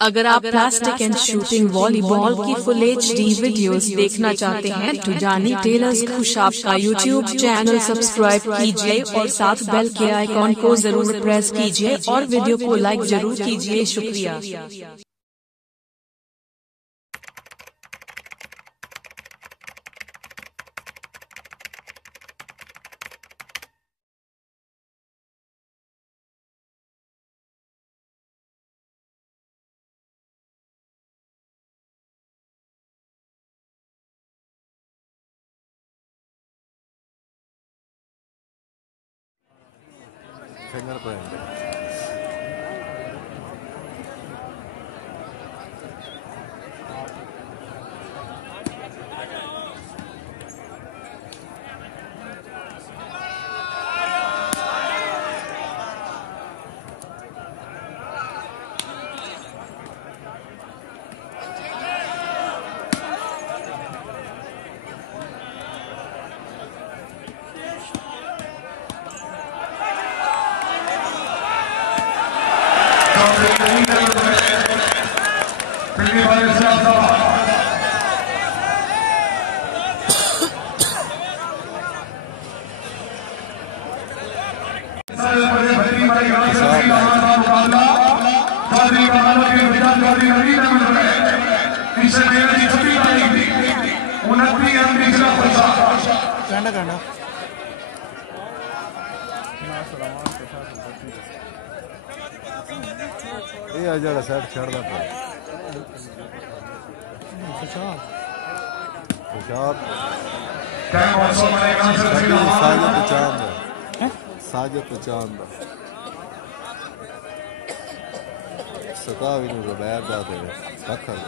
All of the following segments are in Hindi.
अगर आप प्लास्टिक एंड शूटिंग वॉलीबॉल की फुल HD वीडियोस देखना चाहते हैं तो जानी टेलर्स खुशाब का YouTube चैनल सब्सक्राइब कीजिए और साथ बेल के आइकॉन को जरूर प्रेस कीजिए और वीडियो को लाइक जरूर कीजिए। शुक्रिया। Fingerprint. ये आ जाएगा साइड छड़ दा खुशाब साजिद चांद सता भी नहीं ज़ुबैर दा दे पत्थर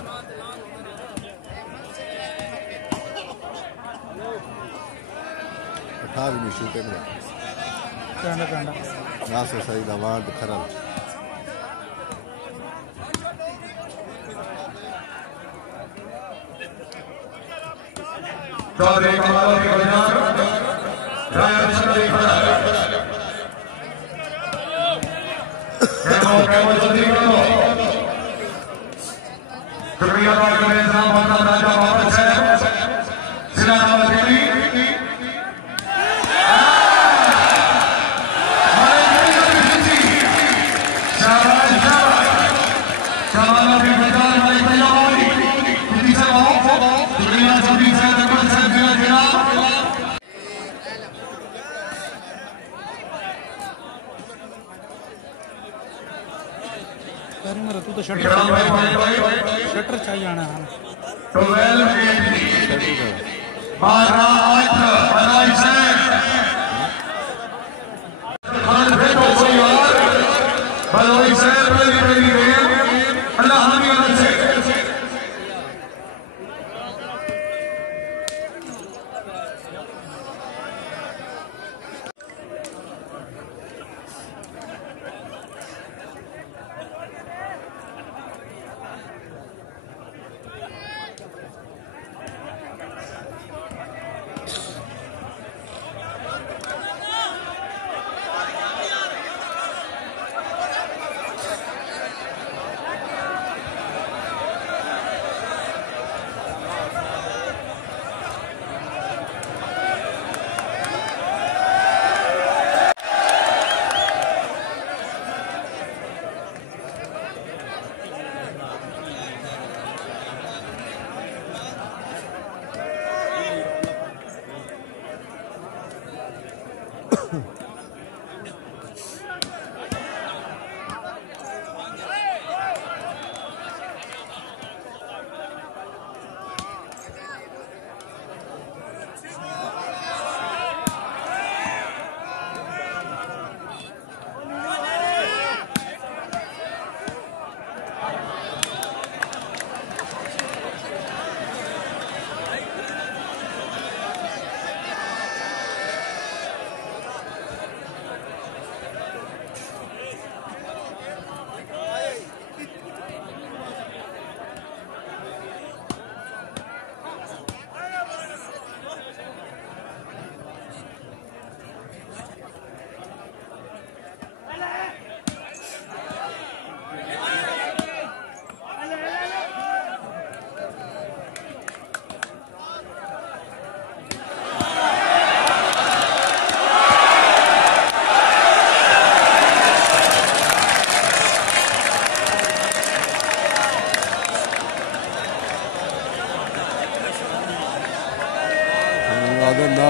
अठा भी नहीं शूटिंग में यहाँ से सही दवार खरल चौधरी कमाल की बजान राय चंद्री खड़ा है कैमो जल्दी करो शुक्रिया बात करें जनाब मोहम्मद राजा वापस है जिला नवाबी तू तो शटर चाहिए आना है 12 12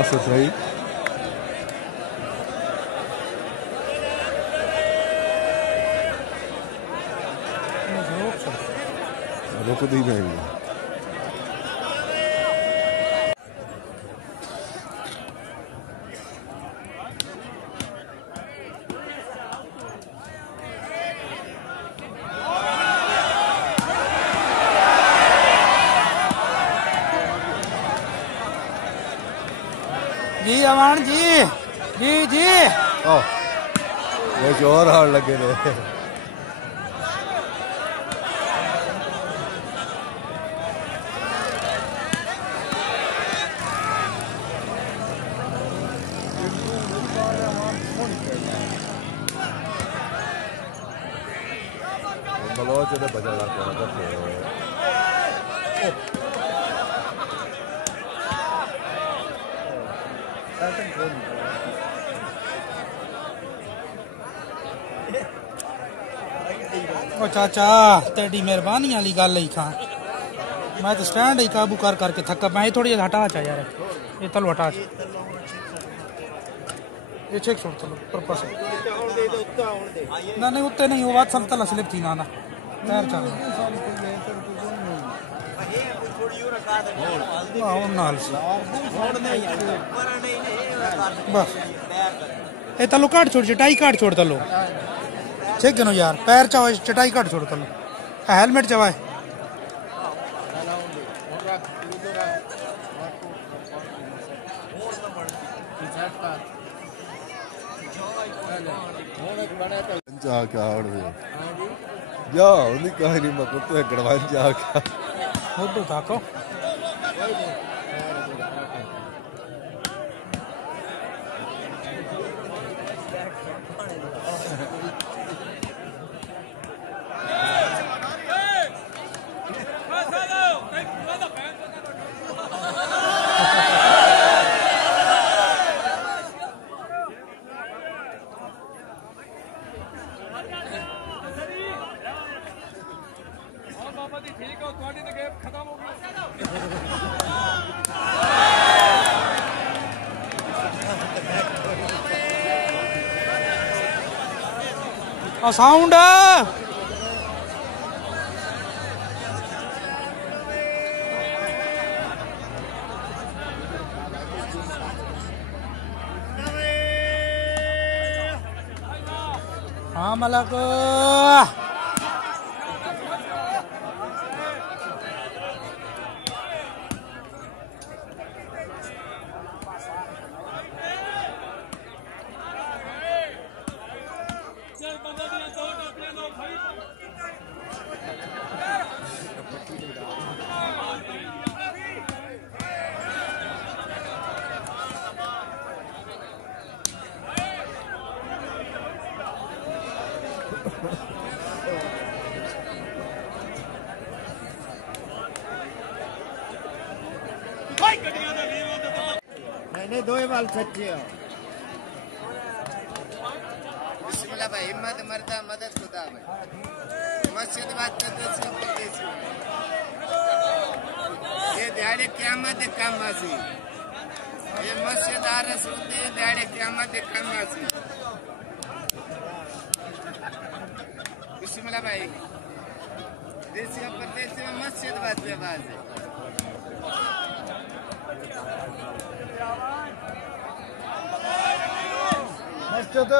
पास सही रुक दी नहीं जी अमान जी जी जी वो जोर हार लगे ने बलोच ने बजाना चाहता था ओ चाचा तेरी मेहरबानी वाली गल ही खां मैं तो स्टैंड ही काबू कर करके थका मैं थोड़ी हटा चा यार ये तलो हटा ये चेक छोड़ चलो पर्पस ना नहीं उत्ते नहीं वो बात सब तला स्लिप थी ना पैर चल बस ये तलो काट छोड़ चटाई काट छोड़ तलो ठीक है ना यार पैर चाहे चटाई काट छोड़ तलो हेलमेट चवाए जा क्या और दे जा उन्हीं कहानी में तो गड़वान जा क्या वो तो ताको साउंड हाँ मलक नहीं दो बाल सच्चे हो बिस्मिल्लाह भाई हिम्मत मरदा मदद खुदा भाई मस्जिद बात करते ये दिहाड़े क़यामत कम आसी ये मस्जिद आ रसूल दे दिहाड़े क़यामत कम आसी बिस्मिल्लाह भाई देसी और परदेसी में मस्जिद बात पे बात है मस्जिद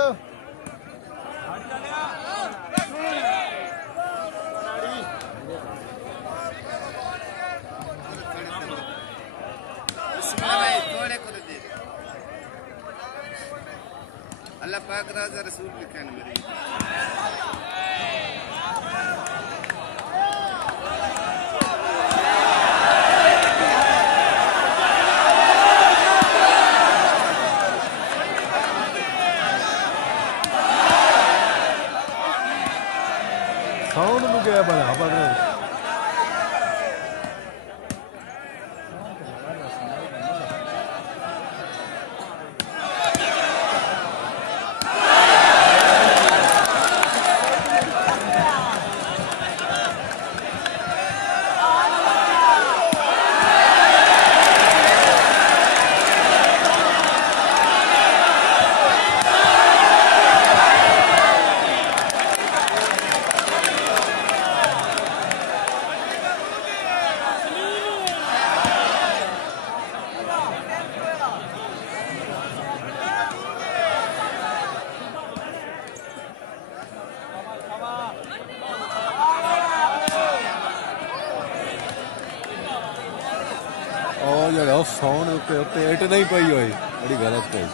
अल्लाह पाक राज़ा रसूल लिखा है मेरे साउंड में गया बड़ा पर जरा सौन उत्ते इट नहीं पई हुई बड़ी गलत पई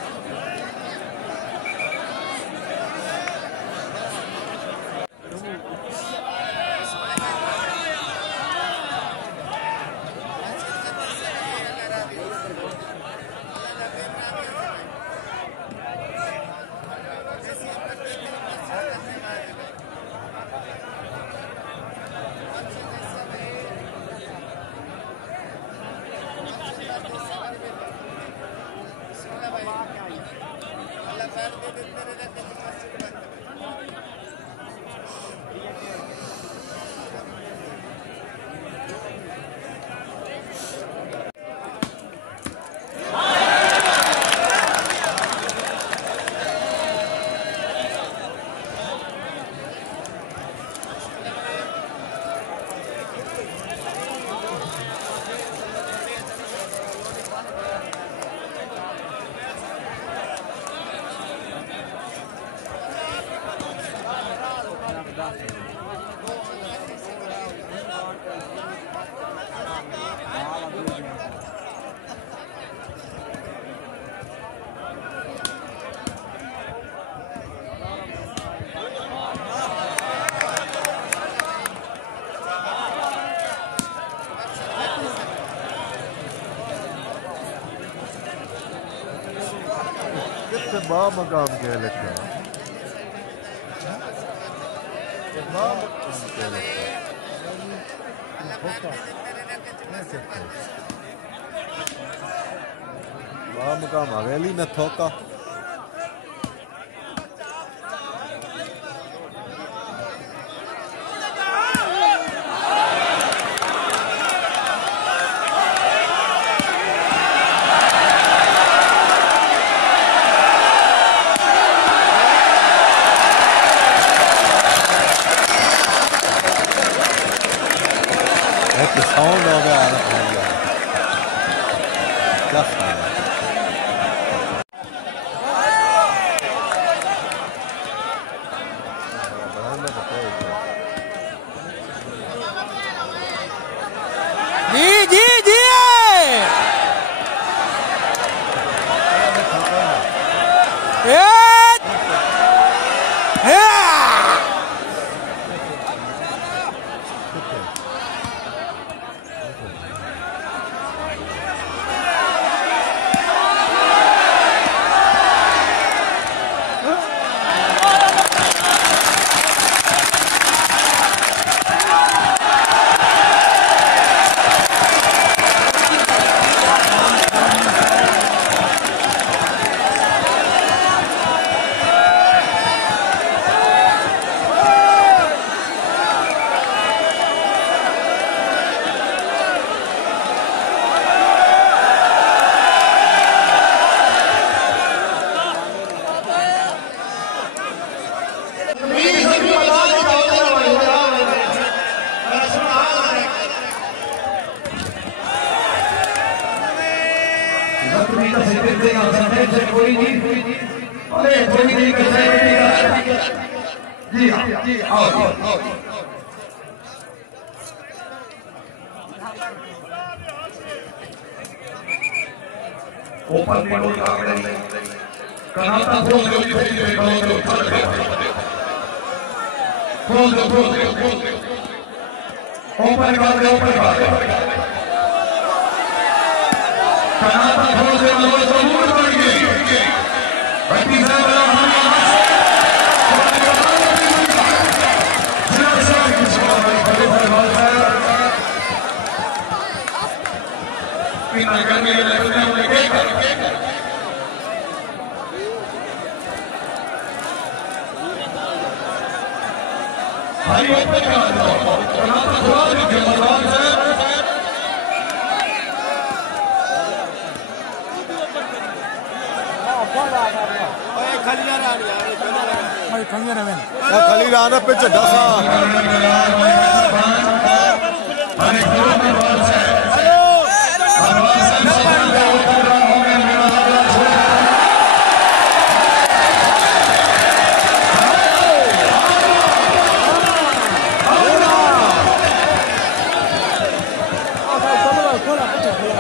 मकाम के लगता मकाम हवेली न थोका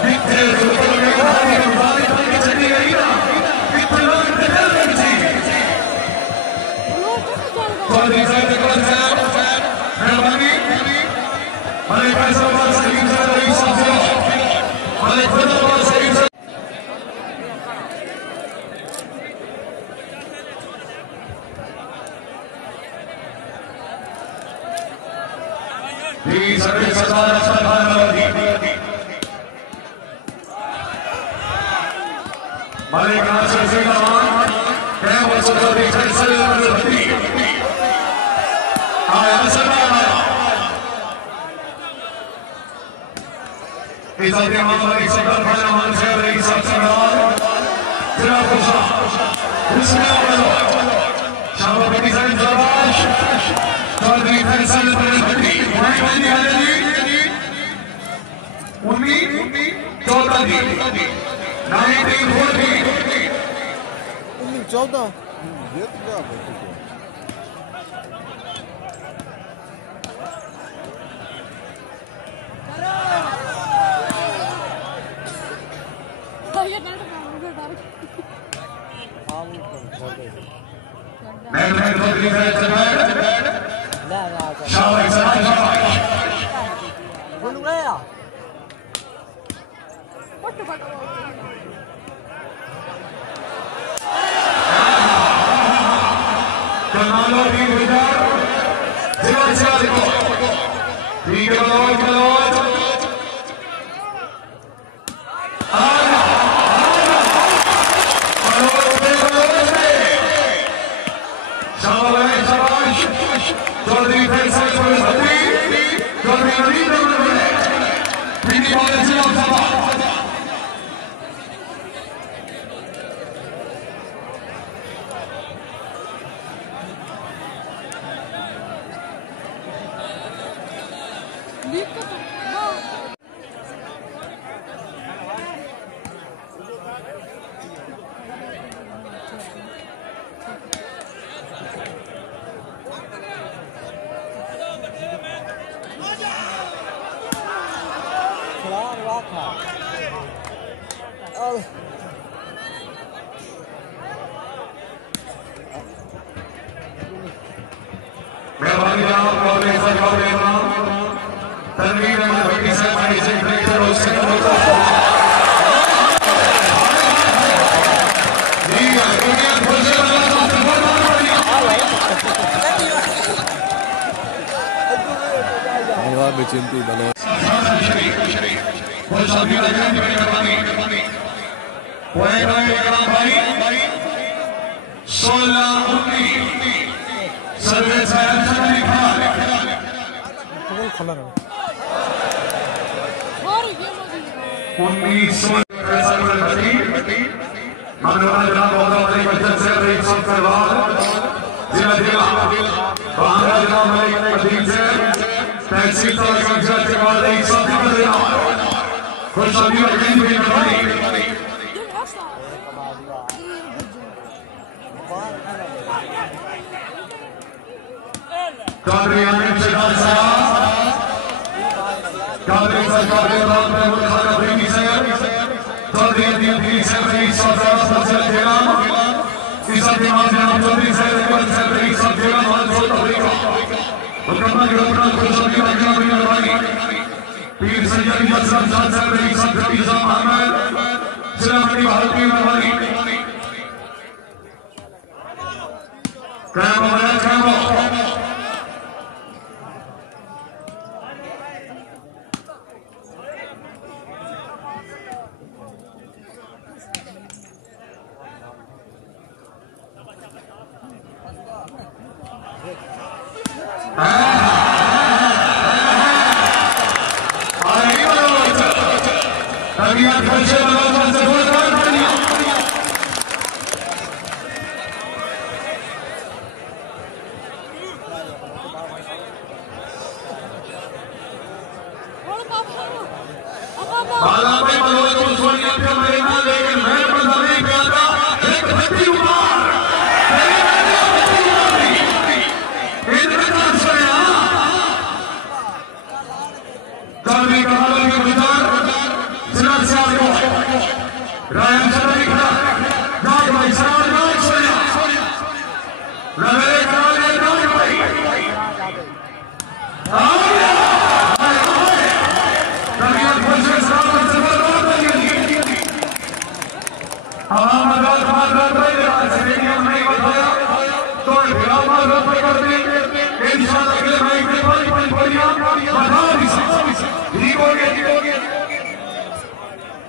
Victor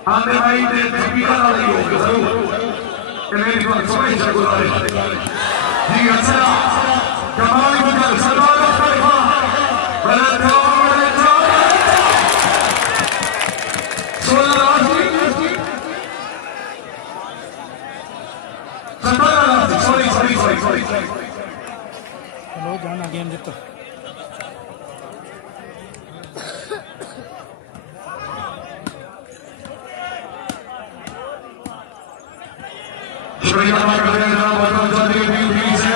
आने भाई ने स्पीकर वाले हो जरूर मेरी बात समझ सको जी अच्छा कमाल गुजर सरदार तरफा बड़े sorry लो जाना गेम जीतो शुक्रिया कर रहे हैं जनाब वतन चौधरी पीर से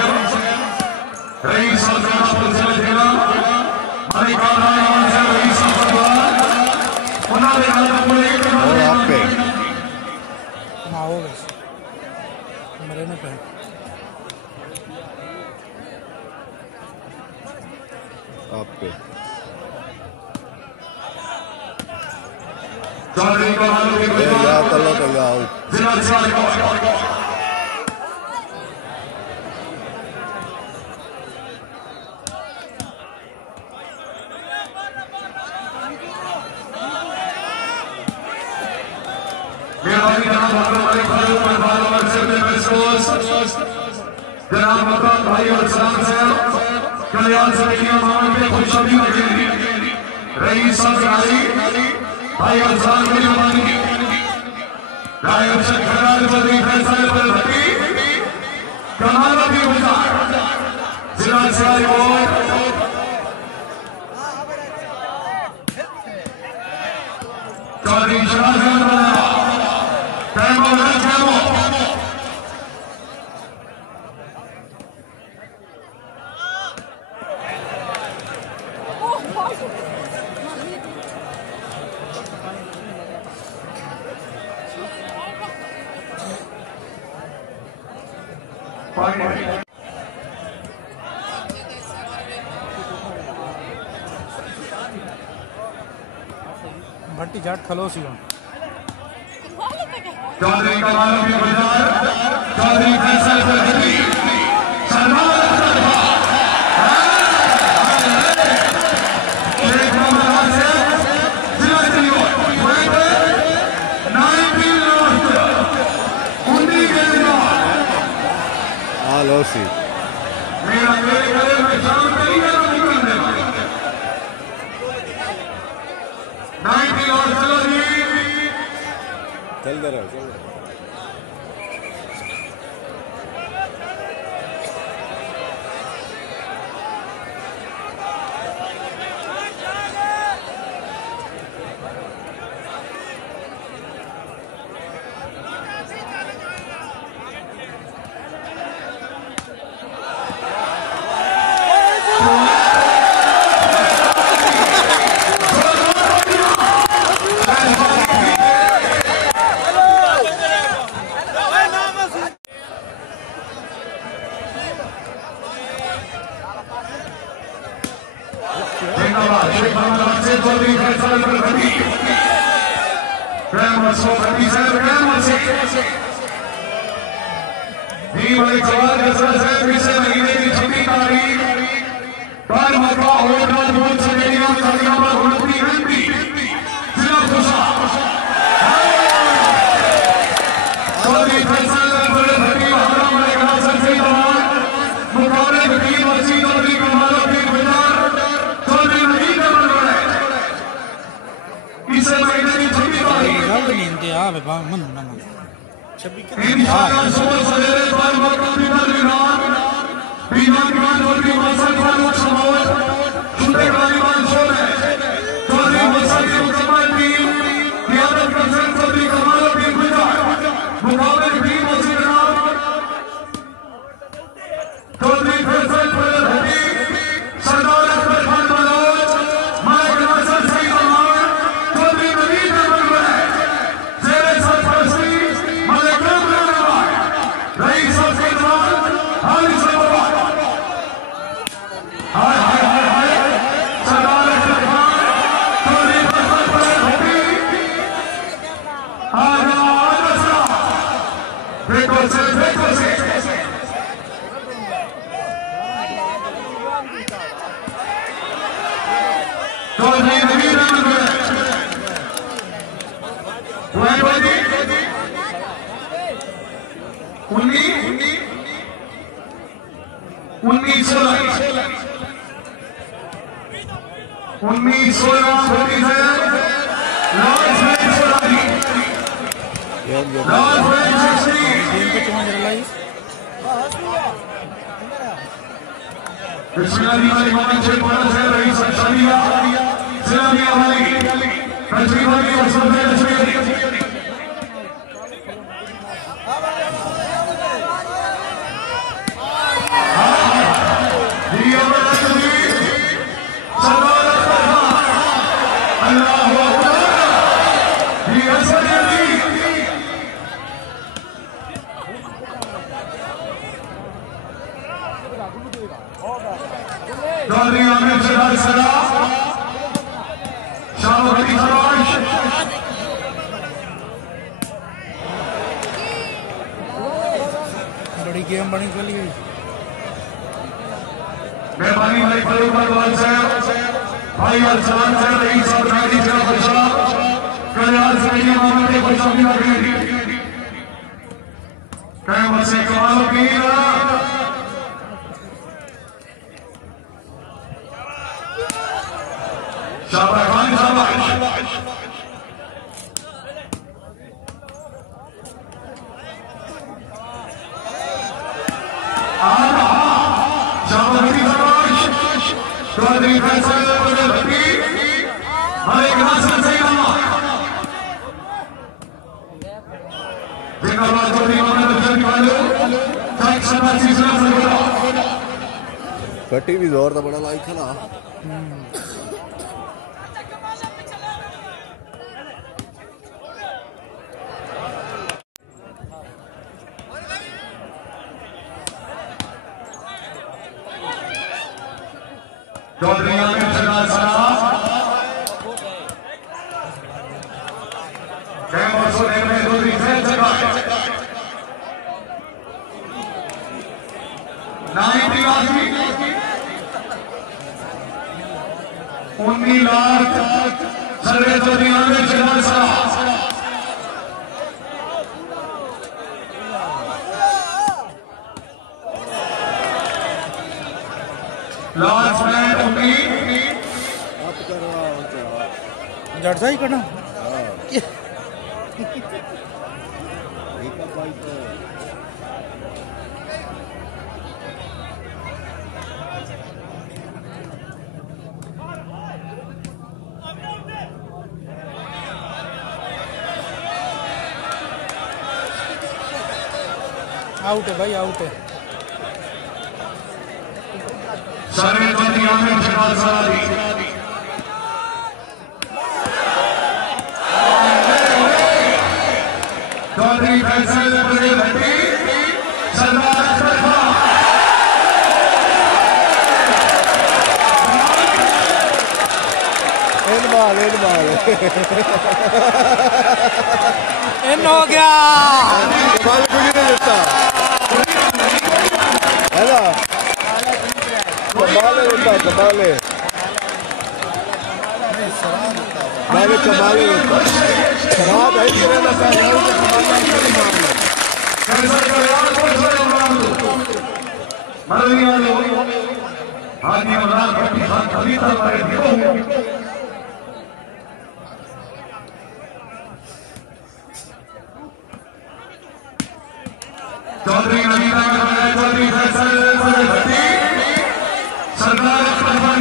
रईस और जनाब से देना हमारी कारनामा से रईस और उन्होंने हाथ में और आप पे आओ बस मेरे ने पे आप पे चौधरी का मालूम है या तल्ला तल्ला आउट जिला जिला मेहरबानी जनाब हमारे भाइयों पर बार-बार से महसूस जनाब मकान भाई और सलाम साहब कल्याण समितियां मांग पे खुशहाली रखेंगे रईस साहब भाई और सलाम की मेहरबानी नायब शेख खराज बदी फैसले पर भट्टी कमाल भी गुजार जिला सियालकोट चौधरी शहजाद बना कैमो है कैमो भट्टी जाट खलोसी हो चौधरी का मालूम है गुजार चौधरी फैसल पर हटी सलमान शेख मोहम्मद से जिला जियो नाइनटीन आलोसी मेरा मेरे गले में जान नहीं है तो निकल देना 19 और चलो जी चल दे रहा चल हाय हाय हाय बड़ी गेम बनी चली गई। मेहरबानी भाई फरूक भगवान साहब भाई अरसलान साहब रईस और नाजी साहब बच्चा कल्याण सैनी मामले में बच्चा भी आ गई कैमरे से कमाल की शाबाश खान शाबाश चौधरी फैसल भट्टी हरे घासन से जिंदाबाद चौधरी मोहम्मद अफजल वालो साइक समाज सिलसिला से भट्टी भी जोर दा बड़ा लाइक है ना। चौधरी आमिर शहनाज साहब कैमरा सोने में चौधरी फैसल जगह 19 लाख सर्वे चौधरी आमिर शहनाज साहब लास्ट मैच जड़ सा ही करना आउट है भाई आउट है। सारे चौधरी आमिर शहनाज साहब चौधरी फैसल भट्टी सरदार अख्तर खान इन हो गया कमाल कुछ नहीं देता है ना। कमाल देता कमाल मैंने कमाल देता शराब है तेरे ना चौधरी नवीना चौधरी फैसल भट्टी सरदार अख्तर खान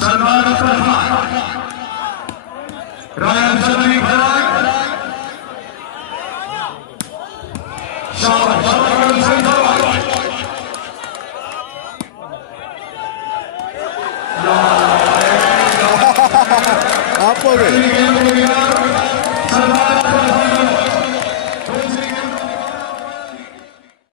सरदार अख्तर खान रायन चौधरी फराग आप हो गए